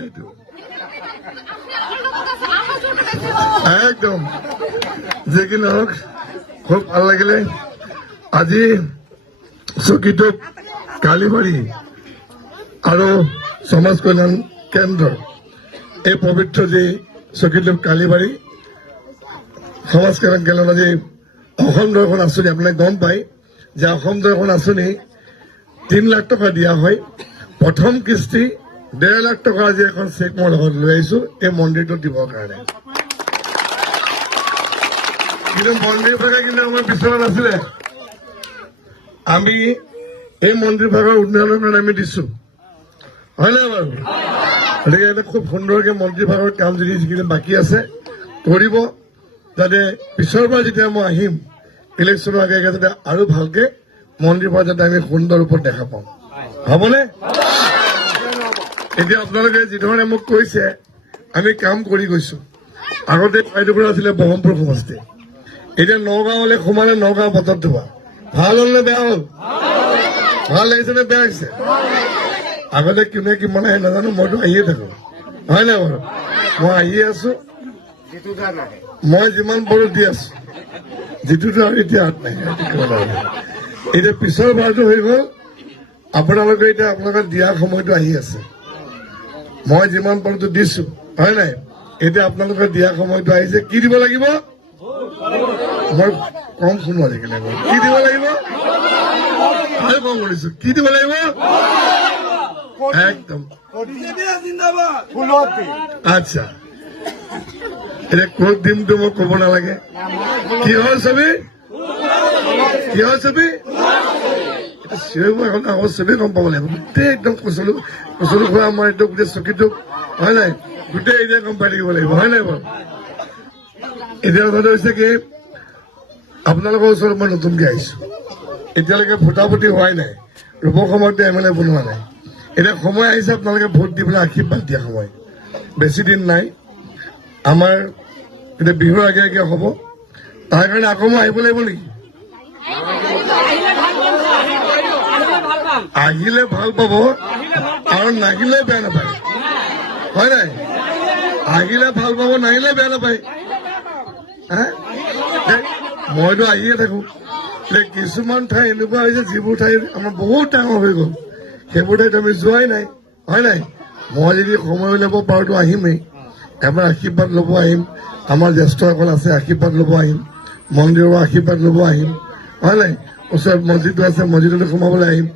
এইটো একদম যে কি নহওক খুব ভাল লাগিলে আজি চকীটোক কালিবাৰী আৰু সমাজ কল্যাণ কেন্দ্ৰ এই পবিত্ৰ যি চকীটোক কালিবাৰী সমাজ কল্যাণ কেন্দ্ৰ আজি অসম দৰ্শন আঁচনি আপোনালোকে গম পায় যে অসম দৰ্শন আঁচনি 3 লাখ টকা দিয়া হয় প্ৰথম কিস্তি 1.5 লাখ টকা আজি এখন চেক মই লগত লৈ আহিছো এই মন্দিৰটো দিবৰ কাৰণে কিন্তু মন্দিৰ ভাগে কিন্তু আমাৰ বিচৰা নাছিলে আমি এই মন্দিৰ ভাগৰ উন্নয়নৰ কাৰণে আমি দিছো হয় নাই বাৰু গতিকে এটা খুব সুন্দৰকৈ মন্দিৰ ভাগৰ কাম যদি যিখিনি বাকী আছে কৰিব যাতে পিছৰ পৰা যেতিয়া মই আহিম ইলেকশ্যনৰ আগে আগে যাতে আৰু ভালকে মন্দিৰ ভাগ যাতে আমি সুন্দৰ ৰূপত দেখা পাওঁ হ'বনে এতিয়া আপোনালোকে যিধৰণে মোক কৈছে আমি কাম কৰি গৈছো আগতে ঠাইটুকুৰা আছিলে ব্ৰহ্মপুৰ সমষ্টি এতিয়া নগাঁৱলৈ সোমালে নগাঁও বতৰ ধোৱা ভাল হ'ল নে বেয়া হ'ল ভাল লাগিছে নে বেয়া হৈছে আগতে কোনে কিমান আহে নাজানো মইতো আহিয়ে থাকো হয় নাই বাৰু মই আহিয়ে আছো মই যিমান পাৰো দি আছো যিটোতো আৰু এতিয়া হাত নাই এতিয়া পিছৰ বাৰটো হৈ গ'ল আপোনালোকে এতিয়া আপোনালোকে দিয়া সময়টো আহি আছে মই যিমান পাৰোতো দিছো হয় নাই এতিয়া আপোনালোকে দিয়া সময়টো আহিছে কি দিব লাগিব মই কম শুনো আজিকালি কি দিব লাগিব আৰু কম কৰিছো কি দিব লাগিব একদম আচ্ছা এতিয়া ক'ত দিমটো মই ক'ব নালাগে কিহৰ ছবি কিহৰ ছবি চিঞৰিব এখন আগত চবেই গম পাব লাগিব গোটেই একদম কচলু খোৱা আমাৰ এইটো গোটেই চকীটোক হয় নাই গোটেই এতিয়া গম পাই থাকিব লাগিব হয় নাই বাৰু এতিয়া কথাটো হৈছে কি আপোনালোকৰ ওচৰত মই নতুনকৈ আহিছো এতিয়ালৈকে ভোটাভুটি হোৱাই নাই ৰূপক সময়তে MLA বনোৱা নাই এতিয়া সময় আহিছে আপোনালোকে ভোট দি পেলাই আশীৰ্বাদ দিয়া সময় বেছি দিন নাই আমাৰ এতিয়া বিহুৰ আগে আগে হ'ব তাৰ কাৰণে আকৌ মই আহিব লাগিব নেকি আহিলে ভাল পাব আৰু নাহিলে বেয়া নাপায় হয় নাই আহিলে ভাল পাব নাহিলে বেয়া নাপায় মইতো আহিয়ে থাকো এতিয়া কিছুমান ঠাই এনেকুৱা হৈছে যিবোৰ ঠাই আমাৰ বহুত ডাঙৰ হৈ গ'ল সেইবোৰ ঠাইত আমি যোৱাই নাই হয় নাই মই যদি সময় উলিয়াব পাৰোঁতো আহিমেই এবাৰ আশীৰ্বাদ ল'ব আহিম আমাৰ জ্যেষ্ঠসকল আছে আশীৰ্বাদ ল'ব আহিম মন্দিৰৰ আশীৰ্বাদ ল'ব আহিম হয় নাই ওচৰত মছজিদো আছে মছজিদলৈ সোমাবলৈ আহিম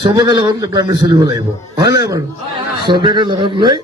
চবকে লগত লৈ পেলাই আমি চলিব লাগিব হয় নাই বাৰু চবকে লগত লৈ